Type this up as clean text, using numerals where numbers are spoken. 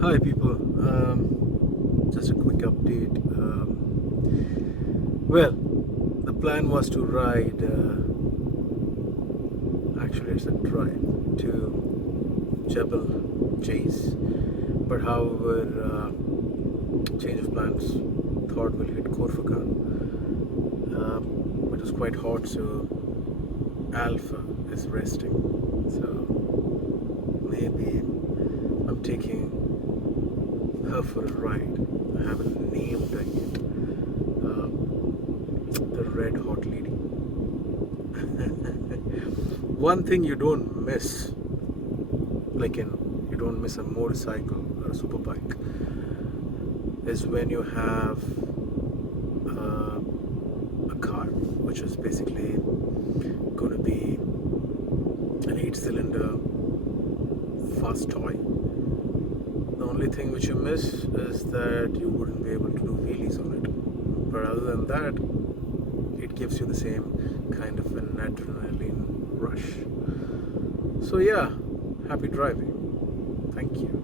Hi people, just a quick update. Well, the plan was to ride, actually it's a drive to Jebel Jais, but however, change of plans, thought we'll hit Khorfakkan. It was quite hot, so Alpha is resting, so maybe I'm taking her for a ride. I haven't named her yet. The red hot lady. One thing you don't miss, you don't miss a motorcycle or a super bike, is when you have a car, which is basically going to be an 8-cylinder fast toy. The only thing which you miss is that you wouldn't be able to do wheelies on it. But other than that, it gives you the same kind of an adrenaline rush. So yeah, happy driving. Thank you.